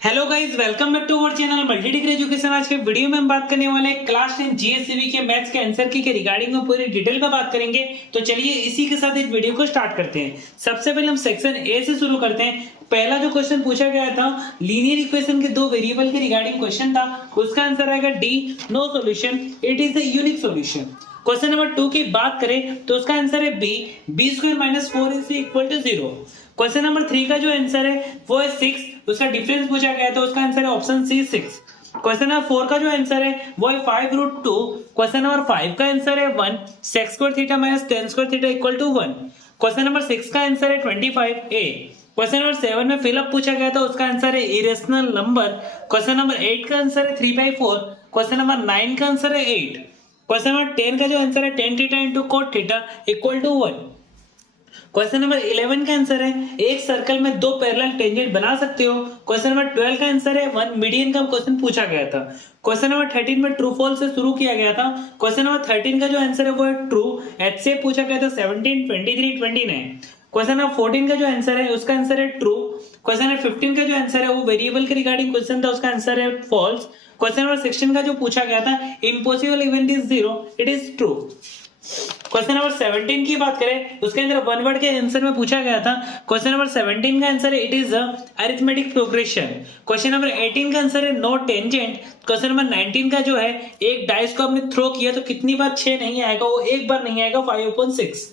Hello guys, welcome back to our channel multi degree education. आज के video में हम बात करने वाले हैं क्लास 10 जीएससीबी के मैथ्स के आंसर की के रिगार्डिंग में पूरी डिटेल में बात करेंगे। तो चलिए इसी के साथ इस वीडियो को स्टार्ट करते हैं। सबसे पहले हम सेक्शन ए से शुरू करते हैं। पहला जो क्वेश्चन पूछा गया था लीनियर इक्वेशन के दो वेरिएबल के रिगार्डिंग क्वेश्चन था, उसका आंसर आएगा D, no solution, it is a unique solution. Question number 2 की बात करें तो उसका आंसर है B, b square minus 4ac equal to 0। Question number 3 का जो आंसर है वो है 6, उसका डिफरेंस पूछा गया तो उसका आंसर है ऑप्शन सी 6। क्वेश्चन नंबर 4 का जो आंसर है वो है 5√2। क्वेश्चन नंबर 5 का आंसर है 1, sec square theta minus tan square theta equal to 1। Question number 6 का आंसर है 25a। क्वेश्चन नंबर 7 में फिलअप पूछा गया था, उसका आंसर है इरेशनल नंबर। क्वेश्चन नंबर 8 का आंसर है 3/4। क्वेश्चन नंबर 9 का आंसर है 8। क्वेश्चन नंबर 10 का जो आंसर है tan theta into cot theta equal to 1। Question number 11 का आंसर है एक सर्कल में दो पैरेलल टेंजेंट बना सकते हो। क्वेश्चन नंबर 12 का आंसर है 1 मीडियन का क्वेश्चन पूछा गया था। क्वेश्चन नंबर 13 में ट्रू फॉल्स से शुरू किया गया था। क्वेश्चन नंबर 13 का जो आंसर है वो है ट्रू, एच से पूछा गया था 17, 23, 29। क्वेश्चन नंबर 14 का जो आंसर है उसका आंसर है ट्रू। क्वेश्चन नंबर 15 का जो आंसर है वो वेरिएबल के रिगार्डिंग क्वेश्चन था, उसका आंसर है फॉल्स। क्वेश्चन नंबर 16 का जो पूछा गया था impossible event is 0, it is true. Question number 17 की बात करें उसके अंदर वन वर्ड के आंसर में पूछा गया था। क्वेश्चन नंबर 17 का आंसर है it is arithmetic progression. Question number 18 का आंसर है नो टेंजेंट। क्वेश्चन नंबर 19 का जो है एक डाइस को आपने थ्रो किया तो कितनी बार 6 नहीं आएगा, वो एक बार नहीं आएगा, 5/6।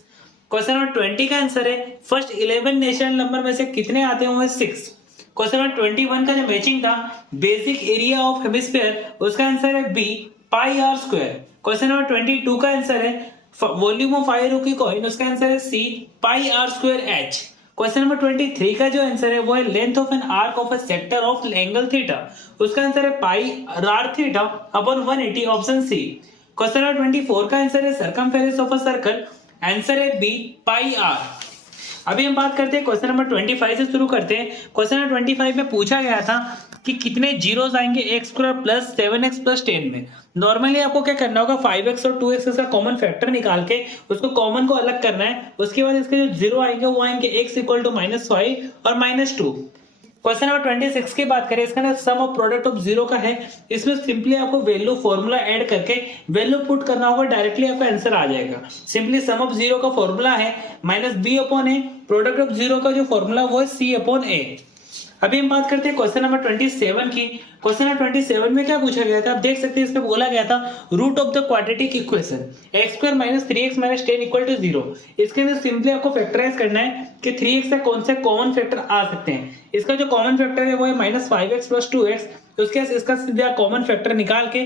क्वेश्चन नंबर 20 का आंसर है फर्स्ट 11 नेचुरल नंबर में से कितने आते होंगे 6। क्वेश्चन नंबर 21 का जो मैचिंग था बेसिक एरिया ऑफ हेमिस्फीयर, उसका आंसर है B, pi r square. Question number 22 का आंसर है वॉल्यूम ऑफ आयरन की कॉइन, उसका आंसर है C, pi r square h. Question number 23 का जो आंसर है वो है length of an arc of a sector of angle theta, उसका आंसर है pi r theta upon 180, option C. Question number 24 का आंसर है circumference of a circle, answer है बी, पाई आर। अभी हम बात करते हैं क्वेश्चन नंबर 25 से शुरू करते हैं। क्वेश्चन नंबर 25 में पूछा गया था कि कितने जीरोस आएंगे x square plus 7x plus 10 में। नॉर्मली आपको क्या करना होगा 5x और 2x का कॉमन फैक्टर निकाल के उसको कॉमन को अलग करना है। उसके बाद इसके जो जीरो आएंगे वो आएंगे x इक्वल टू -5 और -2। क्वेश्चन नंबर 26 की बात करें, इसका ना सम ऑफ प्रोडक्ट ऑफ जीरो का है। इसमें सिंपली आपको वैल्यू फॉर्मूला ऐड करके वैल्यू पुट करना होगा, डायरेक्टली आपका आंसर आ जाएगा। सिंपली सम ऑफ जीरो का फॉर्मूला है -b/a, प्रोडक्ट ऑफ जीरो का जो फॉर्मूला वो है c/a। अभी हम बात करते हैं क्वेश्चन नंबर 27 की। क्वेश्चन नंबर 27 में क्या पूछा गया था, आप देख सकते हैं इसमें बोला गया था root of the quadratic equation x square minus 3x minus 10 equal to 0। इसके अंदर सिंपली आपको फैक्टराइज करना है कि 3x से कौन से कॉमन फैक्टर आ सकते हैं। इसका जो कॉमन फैक्टर है वो है -5x प्लस 2x। उसके इसका सीधा कॉमन फैक्टर निकाल के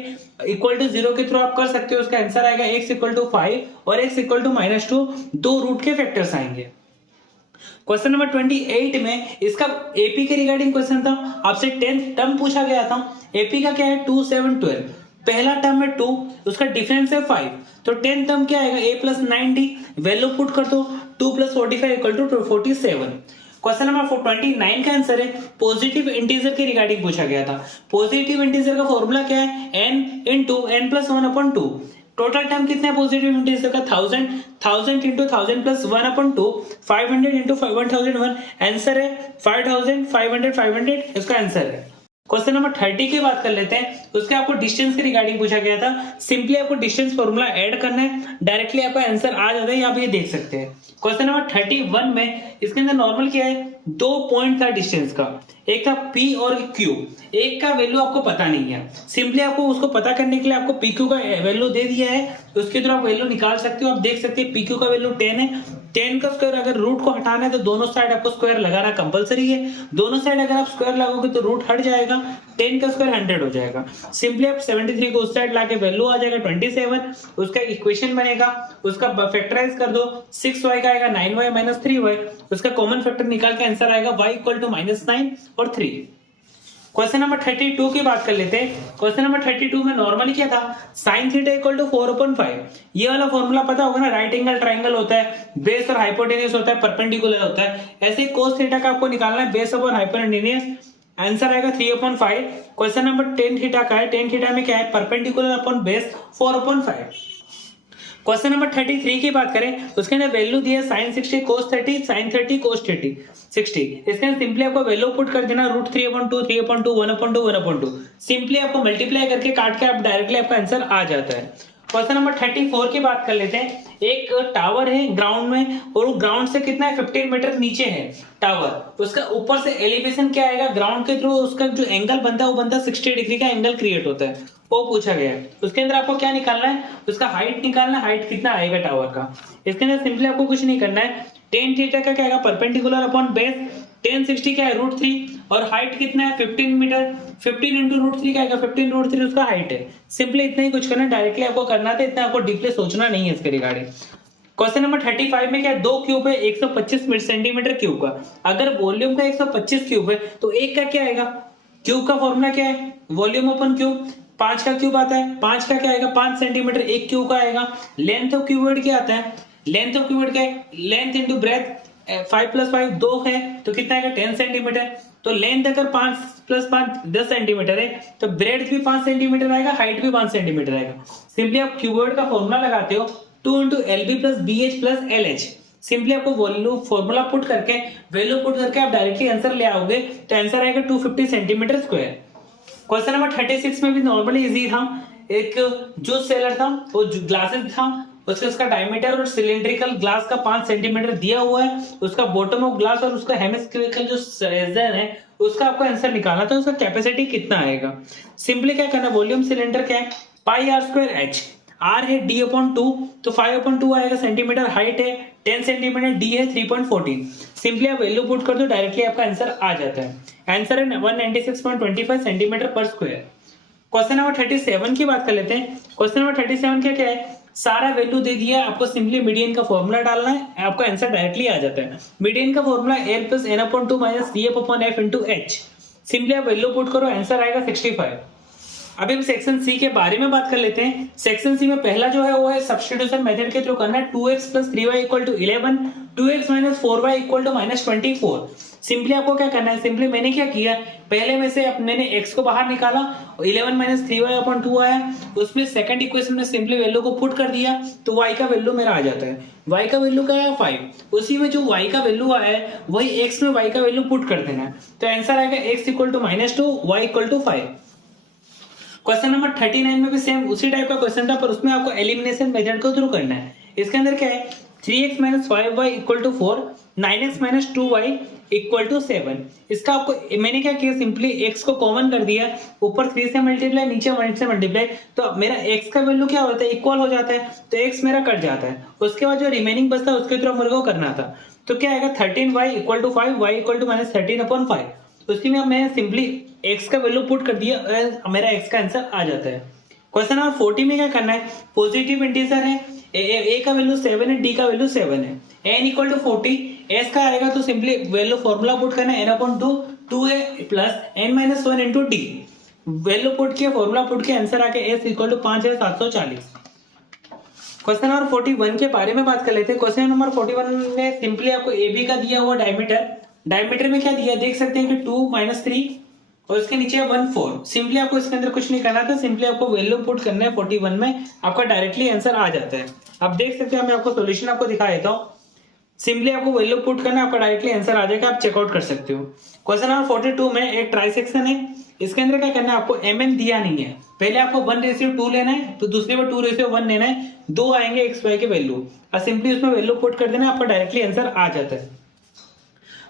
इक्वल टू 0 के थ्रू आप कर सकते हो। उसका आंसर आएगा x इक्वल टू 5 और x इक्वल टू -2, दो रूट के फैक्टर्स आएंगे। क्वेश्चन नंबर 28 में इसका एपी के रिगार्डिंग क्वेश्चन था, आपसे 10th टर्म पूछा गया था। एपी का क्या है 2, 7, 12। पहला टर्म है 2, उसका डिफरेंस है 5, तो 10th टर्म क्या आएगा a plus 9d, value put कर दो 2 plus 45 equal to 47। Question number 29 का आंसर है पॉजिटिव इंटीजर के रिगार्डिंग पूछा गया था। पॉजिटिव इंटीजर का फॉर्मूला क्या है n into n plus 1/2। Total term कितना है पॉजिटिव इंटीजर का 1000, 1000 इंटू 1000 प्लस 1/2, 500 इंटू 1001। आंसर है 5000, 500, 500 इसका आंसर है। क्वेश्चन नंबर 30 की बात कर लेते हैं। उसके आपको डिस्टेंस के रिगार्डिंग पूछा गया था। सिंपली आपको डिस्टेंस फॉर्मूला ऐड करना है, डायरेक्टली आपका आंसर आ जाता है, आप ये देख सकते हैं। क्वेश्चन नंबर 31 में इसके अंदर नॉर्मल क्या है, 2 पॉइंट था डिस्टेंस का, एक था P और Q। एक का वैल्यू आपको पता नहीं है, सिंपली आपको उसको पता करने के लिए आपको PQ का वैल्यू दे दिया है, उसके थ्रू आप वैल्यू निकाल सकते हो। आप देख सकते हैं PQ का वैल्यू 10 है। 10 का स्क्वायर अगर रूट को हटाना है तो दोनों साइड आपको स्क्वायर लगाना कंपलसरी है। दोनों साइड अगर आप स्क्वायर लगाओगे तो रूट हट जाएगा, 10 का स्क्वायर 100 हो जाएगा। सिंपली आप 73 को उस साइड लाके वैल्यू आ जाएगा 27, उसका इक्वेशन बनेगा, उसका फैक्टराइज कर दो, 6y का आएगा 9y माइनस 3y, उसका कॉमन फैक्टर निकाल के आंसर आएगा y इक्वल टू -9 और 3। क्वेश्चन नंबर 32 की बात कर लेते हैं। क्वेश्चन नंबर 32 में नॉर्मली क्या था sin थीटा इक्वल टू 4/5। ये वाला फॉर्मूला पता होगा ना, राइट एंगल ट्राइंगल होता है, बेस और हाइपोटेन्यूज होता है, परपेंडिकुलर होता है। ऐसे cos थीटा का आपको निकालना है बेस अपॉन हाइपोटेन्यूज, आंसर आएगा 3/5। क्वेश्चन नंबर 10 थीटा का है, 10 थीटा में क्या है perpendicular upon base 4/5। Question number 33 की बात करें, उसके अंदर वैल्यू दिया sin 60 cos 30 sin 30 cos 30 60। इसके अंदर सिंपली आपको वैल्यू पुट कर देना √3/2 3/2 1/2 1/2। सिंपली आपको मल्टीप्लाई करके काट के आप डायरेक्टली आपका आंसर आ जाता है। क्वेश्चन नंबर 34 की बात कर लेते हैं। एक टावर है ग्राउंड में और ग्राउंड से कितना है 15 मीटर नीचे है टावर, उसका ऊपर से एलिवेशन क्या आएगा ग्राउंड के थ्रू, उसका जो एंगल बनता है वो बनता है 60 डिग्री का एंगल क्रिएट होता है, वो पूछा गया है। उसके अंदर आपको क्या निकालना है, उसका हाइट निकालना है, हाइट कितना आएगा टावर का। इसके अंदर सिंपली आपको कुछ नहीं करना है, tan थीटा का क्या आएगा परपेंडिकुलर अपॉन बेस, tan 60 क्या है √3 और हाइट कितना है 15 मीटर, 15 इंटू √3 क्या आएगा 15 √3 उसका हाइट है। सिंपली इतना ही कुछ करना है, डायरेक्टली आपको करना था, इतना आपको डीपली सोचना नहीं है इसके रिगार्डिंग। क्वेश्चन नंबर 35 में क्या है, 2 क्यूब है 125 सेंटीमीटर क्यूब का। अगर वॉल्यूम का 125 क्यूब है तो एक का क्या आएगा, क्यूब का फॉर्मूला क्या है वॉल्यूम अपन क्यूब, 5 का क्यूब आता है, 5 का क्या आएगा 5 सेंटीमीटर एक क्यूब का आएगा। लेंथ ऑफ क्यूबॉइड क्या आता है, लेंथ ऑफ क्यूबॉइड क्या है, लेंथ इंटू ब्रेथ 5 + 5 2 है तो कितना आएगा 10 सेंटीमीटर। तो लेंथ अगर 5 + 5 10 सेंटीमीटर है तो ब्रेथ भी 5 सेंटीमीटर आएगा, हाइट भी 5 सेंटीमीटर आएगा। सिंपली आप क्यूबॉइड का फॉर्मूला लगाते हो 2 × LB + BH + LH। सिंपली आपको वॉल्यूम फॉर्मूला पुट करके वैल्यू पुट करके आप डायरेक्टली आंसर ले आओगे तो आंसर आएगा 250 सेंटीमीटर स्क्वायर। क्वेश्चन नंबर 36 में भी नॉर्मली इजी था। एक जूस सेलर था, वो ग्लासेस था, उसका डायमीटर और सिलिंड्रिकल ग्लास का 5 सेंटीमीटर दिया हुआ है, उसका बॉटम ऑफ ग्लास और उसका हेमिस्फेरिकल जो रीजन है उसका आपको आंसर निकालना था, उसका कैपेसिटी कितना आएगा। सिंपली क्या करना, वॉल्यूम सिलेंडर क्या है πr²h, r है d/2 तो 5/2 आएगा सेंटीमीटर, हाइट है 10 सेंटीमीटर, d है 3.14। सिंपली आप वैल्यू पुट कर दो डायरेक्टली आपका आंसर आ जाता है। आंसर है 196.25 सेंटीमीटर पर स्क्वायर। क्वेश्चन नंबर 37 की बात कर लेते हैं। क्वेश्चन नंबर 37 क्या है, सारा वैल्यू दे दिया, आपको सिंपली मीडियन का फॉर्मूला डालना है, आपका आंसर डायरेक्टली आ जाता है। मीडियन का formula L + n/2 - CF/F × H। Simply आप वैल्यू पुट करो, आंसर आएगा 65। अभी हम सेक्शन सी के बारे में बात कर लेते हैं। सेक्शन सी में पहला जो है वो है सब्स्टिट्यूशन मेथड के थ्रू करना है। 2x + 3y = 11, 2x - 4y = -24। Simply आपको क्या करना है, सिंपली मैंने क्या किया, पहले में से मैंने x को बाहर निकाला, 11 - 3y/2 आया, उसमें सेकंड इक्वेशन में सिंपली वैल्यू को पुट कर दिया तो y का वैल्यू मेरा आ जाता है। y का वैल्यू क्या है 5, उसी में जो y का वैल्यू आया है वही x में y का वैल्यू पुट कर देना है तो आंसर आएगा x = -2 y = 5। क्वेश्चन नंबर 39 में भी सेम उसी टाइप का क्वेश्चन था, पर उसमें आपको एलिमिनेशन मेथड को थ्रू करना है। इसके अंदर क्या है, 3x - 5y = 4, 9x - 2y = 7। इसका आपको मैंने क्या किया, सिंपली x को कॉमन कर दिया, ऊपर 3 से मल्टीप्लाई, नीचे 1 से मल्टीप्लाई, तो मेरा x का वैल्यू क्या होता है इक्वल हो जाता है, तो x मेरा कट जाता है। उसके बाद जो रिमेनिंग बचता है उसके थ्रू मेरे को करना था, तो क्या आएगा 13y = 5, y = -13/5। उसकी में मैं सिंपली x का वैल्यू पुट कर दिया, मेरा x का आंसर आ जाता है। क्वेश्चन नंबर 40 में क्या करना है, पॉजिटिव इंटीजर है, a का वैल्यू 7 है, d का वैल्यू 7 है, n = 40, s का आएगा तो सिंपली वैल्यू फॉर्मूला पुट करना है n/2, 2 है plus n - 1 × d, value put किया, फॉर्मूला पुट किया, आंसर आके s = 5740। क्वेश्चन नंबर 41 के बारे में बात कर लेते हैं। क्वेश्चन नंबर 41 में सिंपली आपको AB का दिया हुआ डायमीटर में क्या दिया देख सकते हैं कि 2 - 3 और इसके नीचे 1 4। सिंपली आपको इसके अंदर कुछ नहीं करना था, सिंपली आपको वैल्यू पुट करना है 41 में, आपका डायरेक्टली आंसर आ जाता है। आप देख सकते हैं, मैं आपको सॉल्यूशन आपको दिखा देता हूँ। सिंपली आपको वैल्यू पुट करना है, आपका डायरेक्टली आंसर आ जाएगा, आप चेकआउट कर सकते हो। क्वेश्चन नंबर 42 में एक ट्राइसेक्शन है, इसके अंदर क्या करना है, आपको mm दिया नहीं है, पहले आपको 1:2 लेना है, तो दूसरे में 2:1 लेना है, 2 आएंगे x y के वैल्यू, और सिंपली उसमें वैल्यू पुट कर देना, आपका डायरेक्टली आंसर आ जाता है।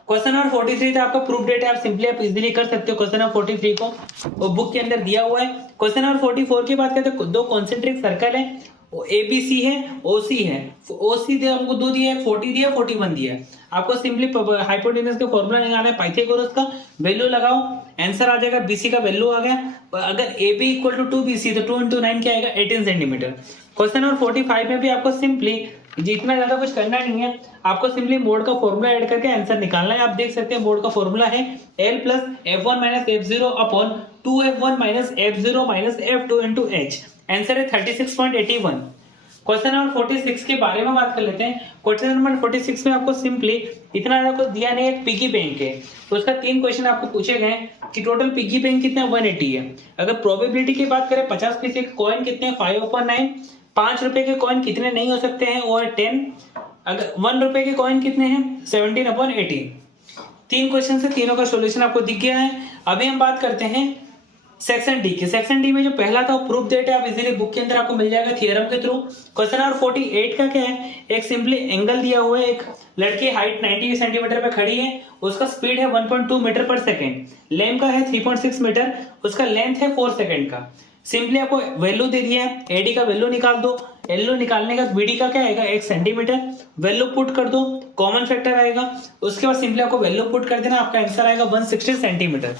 क्वेश्चन नंबर 43 था आपका प्रूफ डेट है, आप सिंपली आप इजीली कर सकते हो क्वेश्चन नंबर 43 को, वो बुक के अंदर दिया हुआ है। क्वेश्चन नंबर 44 की बात करते हैं, 2 कॉन्सेंट्रिक सर्कल है, ABC है, OC है, OC दिया हमको 2 दिया है, 40 दिया, 41 दिया है। आपको सिंपली हाइपोटेनस का फॉर्मूला निकालना है, पाइथागोरस का वैल्यू लगाओ, आंसर आ जाएगा, BC का वैल्यू आ गया। अगर AB = 2BC तो 2 × 9 क्या आएगा 18 सेंटीमीटर। क्वेश्चन नंबर 45 में भी आपको सिंपली जितना ज्यादा कुछ करना नहीं है, आपको सिंपली मोड का फॉर्मूला ऐड करके आंसर निकालना है। आप देख सकते हैं मोड का फॉर्मूला है L + F1 - F0 / 2F1 - F0 - F2 × H। Answer है 36.81। क्वेश्चन नंबर 46 के बारे में बात कर लेते हैं। क्वेश्चन नंबर 46 में आपको सिंपली इतना ज्यादा कुछ दिया नहीं है, पिगी बैंक है, तो उसका 3 क्वेश्चन आपको पूछे गए कि टोटल पिगी बैंक कितना 180 है। अगर प्रोबेबिलिटी की बात करें 50 पैसे के कॉइन कितने 5/9, ₹5 के कॉइन कितने नहीं हो सकते हैं, और 10। अगर ₹1 के कॉइन कितने हैं, 17/18। 3 क्वेश्चन से तीनों का सॉल्यूशन आपको दिख गया है। अभी हम बात करते हैं सेक्शन डी की। सेक्शन डी में जो पहला था प्रूफ डेट है, आप इजीली बुक के अंदर आपको मिल जाएगा थियरम के थ्रू। क्वेश्चन नंबर 48 का क्या है, एक सिंपली एंगल दिया हुआ है, एक लड़की हाइट 90 सेंटीमीटर पे खड़ी है, उसका स्पीड है 1.2 मीटर पर सेकेंड, लेंथ का है 3.6 मीटर, उसका लेंथ है 4 सेकेंड का। सिंपली आपको वैल्यू दे दिया है, एडी का वैल्यू निकाल दो, एलओ निकालने का बीडी का क्या आएगा 1 सेंटीमीटर, वैल्यू पुट कर दो, कॉमन फैक्टर आएगा, उसके बाद सिंपली आपको वैल्यू पुट कर देना, आपका आंसर आएगा 160 सेंटीमीटर।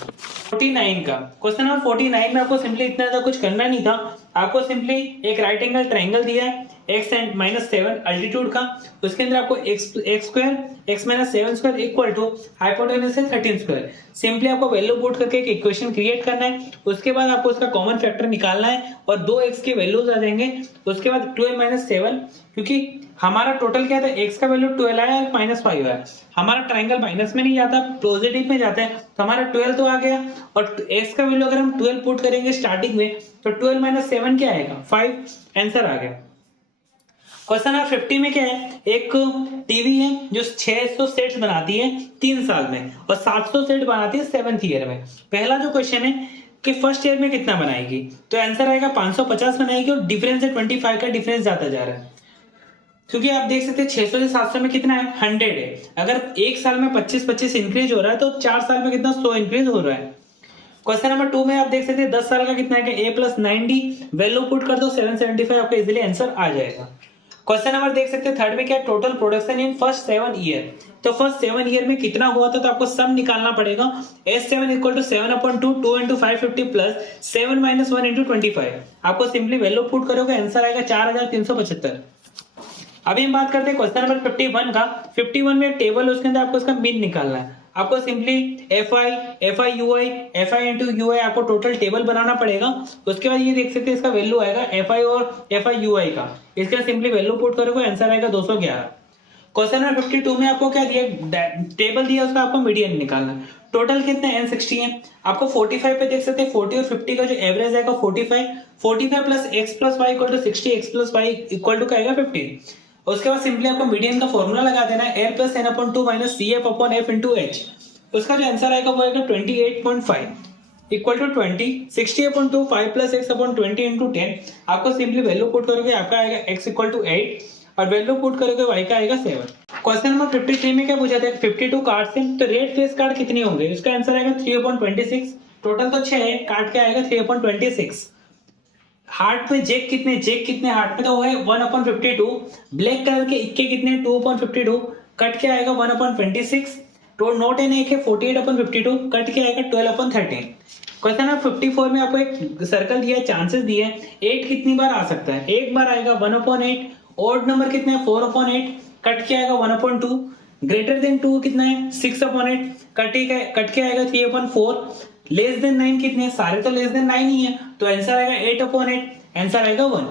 49 का क्वेश्चन नंबर 49 में आपको सिंपली इतना ज्यादा कुछ करना नहीं था, आपको सिंपली एक राइट एंगल ट्राइंगल दिया है x-7 अल्टीट्यूड का, उसके अंदर आपको x square x-7 square equal to hypotenuse है 13 स्क्वायर। सिंपली आपको वैल्यू पुट करके एक इक्वेशन क्रिएट करना है, उसके बाद आपको उसका कॉमन फैक्टर निकालना है और 2x के वैल्यूज आ जाएंगे। उसके बाद 12-7, क्योंकि हमारा टोटल क्या था, x का वैल्यू 12 आया और -5 आया, हमारा ट्राइंगल माइनस में नहीं जाता पॉजिटिव में जाता है, तो हमारा 12 तो आ गया, और x का वैल्यू अगर हम 12 पुट करेंगे स्टार्टिंग में तो 12-7 क्या आएगा 5, आंसर आ गया। क्वेश्चन नंबर 50 में क्या है, एक टीवी है जो 600 सेट्स बनाती है 3 साल में और 700 सेट बनाती है 7th ईयर में। पहला जो क्वेश्चन है कि फर्स्ट ईयर में कितना बनाएगी, तो आंसर आएगा 550 बनाएगी, और डिफरेंस है 25 का डिफरेंस जाता जा रहा है, क्योंकि आप देख सकते हैं 600 से 700 में कितना है 100 है, अगर एक साल में 25-25 इंक्रीज हो रहा है तो 4 साल में कितना 100 इंक्रीज हो रहा है। क्वेश्चन नंबर 2 में आप देख सकते हैं 10 साल का कितना है, a+90, वैल्यू पुट कर दो 775, आपका इजीली आंसर आ जाएगा। क्वेश्चन नंबर देख सकते हैं थर्ड में क्या, total production in first 7 year, तो फर्स्ट 7 ईयर में कितना हुआ था, तो आपको सम निकालना पड़ेगा। S7 = 7/2, 2 × 550 प्लस 7 - 1 × 25, आपको सिंपली वैल्यू पुट करोगे आंसर आएगा 4375। अभी हम बात करते हैं क्वेश्चन नंबर 51 का। 51 में एक टेबल है, उसके अंदर आपको इसका मीन निकालना है, आपको सिंपली FI into UI आपको टोटल टेबल बनाना पड़ेगा। उसके बाद ये देख सकते हैं इसका वैल्यू आएगा FI और FI UI का, इसका सिंपली वैल्यू पुट करोगे आंसर आएगा 211। क्वेश्चन नंबर 52 में आपको क्या दिया, टेबल दिया, उसका आपको मीडियन निकालना है। टोटल कितने N60 है, आपको 45 पे देख सकते हैं 40 और 50 का जो एवरेज आएगा 45 plus x plus y = 60, x plus y equal to क्या आएगा 50। उसके बाद सिंपली आपको मीडियन का फॉर्मूला लगा देना है, L + n/2 - CF/F × H, उसका जो आंसर आएगा वो आएगा 28.5 इक्वल टू 20, 60/2 5 + x/20 × 10, आपको सिंपली वैल्यू पुट करोगे आपका आएगा x = 8 और वैल्यू पुट करोगे y का आएगा 7। क्वेश्चन नंबर 53 में क्या पूछा था, 52 कार्ड से, तो रेड फेस कार्ड कितने होंगे, इसका आंसर आएगा 3/26, टोटल तो 6 है, कार्ड क्या आएगा 3/26। हार्ट में जेक कितने हार्ट में, तो वो है 1/52, ब्लैक कलर के इक्के कितने 2/52, कट क्या आएगा 1/26, तो नोट एन एक है 48/52, कट क्या आएगा 12/13। क्वेश्चन नंबर 54 में आपको एक सर्कल दिया है, चांसेस दिए हैं, 8 कितनी बार आ सकता है, एक बार आएगा 1/8, ऑड नंबर कितना है 4/8, कट क्या आएगा 1/2, ग्रेटर देन 2 कितना है 6/8, कट क्या आएगा 3/4, लेस देन 9 कितने हैं, सारे तो लेस देन 9 ही है, तो आंसर आएगा 8/8, आंसर आएगा 1।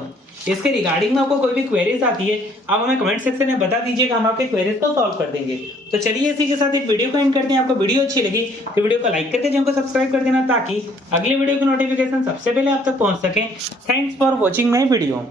इसके रिगार्डिंग में आपको कोई भी क्वेरीज आती है आप हमें कमेंट सेक्शन में बता दीजिएगा, हम आपके क्वेरीज को सॉल्व कर देंगे। तो चलिए इसी के साथ एक वीडियो को एंड करते हैं। आपको वीडियो अच्छी लगी तो वीडियो को लाइक करके चैनल को सब्सक्राइब कर देना, ताकि अगले वीडियो की नोटिफिकेशन सबसे पहले आप तक पहुंच सके। Thanks for watching my video.